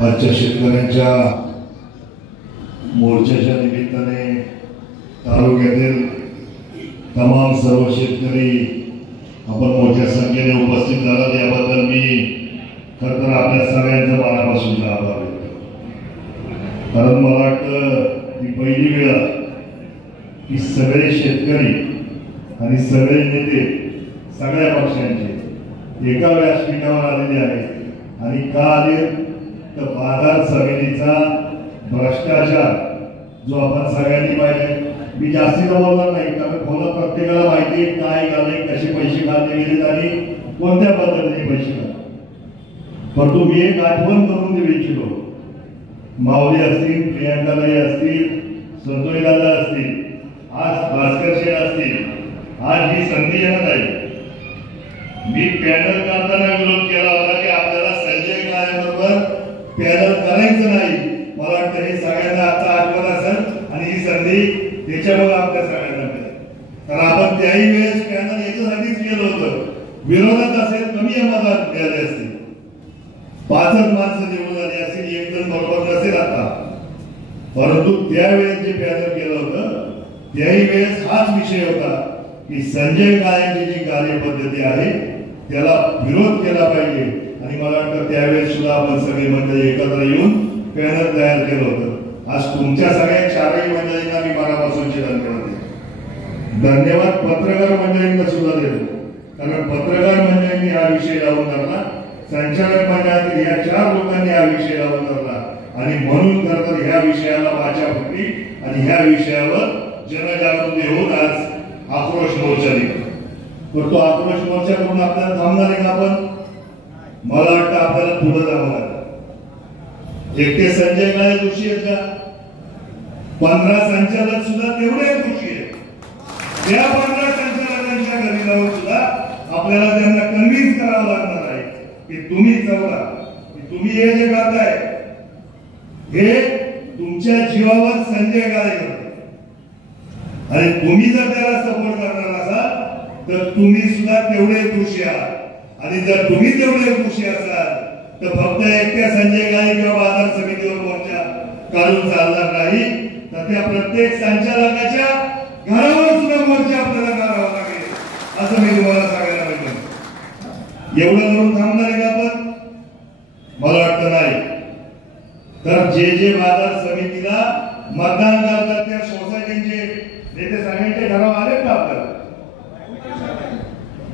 आजच्या शेतकऱ्यांच्या मोर्चाच्या निमित्ताने तालुक्यातील तमाम सर्व शेतकरी आपण मोठ्या संख्येने उपस्थित झालात याबद्दल मी खरं तर आपल्या सगळ्यांचा मनापासून आभार व्यक्त करतो। कारण मला वाटतं ही पहिली वेळ की सगळे शेतकरी आणि सगळे नेते सगळ्या पक्षांचे एका व्यासपीठावर आलेले आहेत आणि का आले तर बाजार समितीचा भ्रष्टाचार जो आपण सगळ्यांनी पाहिले। मी जास्ती बोलणार नाही कारण खोला प्रत्येकाला माहिती काय झाले कसे पैसे खाल्ले गेले आणि कोणत्या पद्धतीने पैसे खाल्ले। परंतु मी एक आठवण करून देऊ इच्छितो, माऊली असतील, प्रियांकाताई असतील, संतोष दादा असतील, आज भास्कर शेठ असतील, आज ही संधी येणार आहे। मी पॅनल करताना विरोध केला होता की आपल्याला संजय गायकवाडवर पॅनल करायचं नाही। मला वाटतं हे सगळ्यांना आता आठवण असेल आणि ही संधी त्याच्यामुळे आपल्या सगळ्यांना मिळाली। तर आपण त्याही वेळेस पॅनल याच्यासाठीच केलं होतं, विरोधात असेल कमी मतात मिळाले असतील, 5 माणसं निवडून आली असतील, एक जण बरोबर नसेल आता। परंतु त्यावेळेस जे पॅनल केलं होतं त्याही वेळेस हाच विषय होता की संजय गायकवाडची जी कार्यपद्धती आहे त्याला विरोध केला पाहिजे। आणि मला वाटतं त्यावेळेस सुद्धा आपण सगळे मंडळी एकत्र येऊन पॅनल तयार केलं होतं। आज तुमच्या सगळ्या चारही मंडळींना मी मनापासूनचे धन्यवाद देतो। धन्यवाद पत्रकार मंडळींना सुद्धा देतो, कारण पत्रकार मंडळींनी हा विषय लावून धरला, संचालक मंडळातील या 4 लोकांनी हा विषय लावून धरला आणि म्हणून खरं ह्या विषयाला वाचा फुटली आणि ह्या विषयावर जनजागृती होऊन आज आक्रोश मोर्चा निघतो। तर तो आक्रोश मोर्चा करून आपल्याला थांबणार आहे का आपण? मला वाटतं आपल्याला पुढे जावं लागेल। एकटे संजय गाय दोषी आहेत का? 15 संचालक सुद्धा तेवढे दोषी आहेत। त्या 15 संचालकांच्या घरी जाऊन सुद्धा आपल्याला त्यांना कन्व्हिन्स करावं लागणार आहे की तुम्ही चौघा, तुम्ही हे जे करताय हे तुमच्या जीवावर संजय गाय करताय आणि तुम्ही जर त्याला सपोर्ट करणार असाल तर तुम्ही सुद्धा तेवढे दोषी आहात। आणि जर तुम्ही तेवढे दोषी असाल तर फक्त एकट्या संजय गाय किंवा बाजार समितीवर मोर्चा काढून चालणार नाही, तर त्या प्रत्येक संचालकाच्या घरावर सुद्धा मोर्चा आपल्याला करावा लागेल असं मी तुम्हाला सांगायला पाहिजे। एवढं करून थांबणार आहे का आपण? मला वाटतं नाही। तर जे बाजार समितीला मतदान करतात त्या सोसायटीचे नेते सगळ्यांच्या घरावर आले का आपल्याला?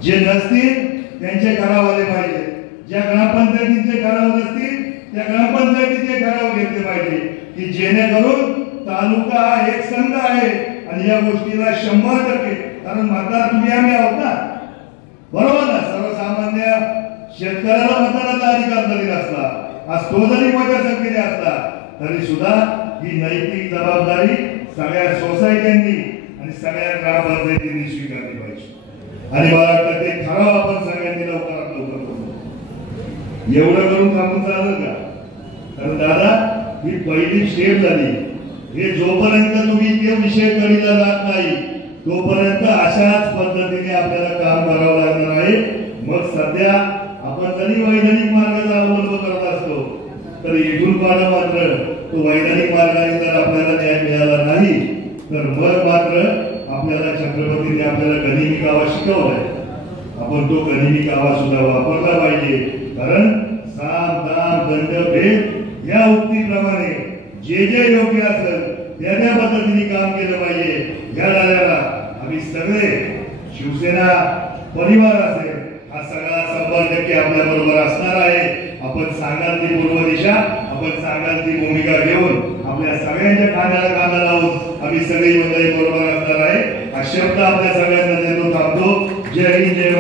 जे नसतील त्यांचे ठराव आले पाहिजे, ज्या ग्रामपंचायतीचे ठराव नसतील त्या ग्रामपंचायतीचे ठराव घेतले पाहिजे की जेणेकरून तालुका हा एक संघ आहे आणि या गोष्टीला 100% कारण मतदार तुम्ही आम्ही आहोत ना, बरोबर ना? सर्वसामान्य शेतकऱ्याला मतदानाचा अधिकार जरी असला, आज तो जरी मोठ्या संख्येने असला तरी सुद्धा ही नैतिक जबाबदारी सगळ्या सोसायट्यांनी आणि सगळ्या ग्रामपंचायतींनी स्वीकारली पाहिजे। आणि मला वाटतं ते ठराव आपण सगळ्यांनी लवकरात लवकर करू। एवढं करून थांबून चालेल का? कारण दादा ही पहिली स्टेप झाली, हे जोपर्यंत तुम्ही ते विषय करीला जात नाही तोपर्यंत अशाच पद्धतीने आपल्याला काम करावं लागणार आहे। मग सध्या आपण जरी वैधानिक मार्गाचा अवलंब करत असतो तर इथून पाहणं मात्र तो वैधानिक मार्गाने जर आपल्याला न्याय मिळाला नाही तर मग मात्र आपल्याला छत्रपतीने आपल्याला गनिमी कावा शिकवलाय, आपण तो गनिमी कावा सुद्धा वापरला पाहिजे। कारण साम दाम दंड भेद या उक्तीप्रमाणे जे योग्य असेल त्या पद्धतीने काम केलं पाहिजे। या डाल्याला आम्ही सगळे शिवसेना परिवार असेल हा सगळा 100% आपल्या बरोबर असणार आहे। आपण सांगाल ती पूर्व दिशा, आपण सांगाल ती भूमिका घेऊन आपल्या सगळ्यांच्या खांद्याला खांदा लावून आम्ही सगळी मंडळी बरोबर असणार आहे। हा शब्द आपल्या सगळ्यांना देतो थांबतो। जय हिंद, जय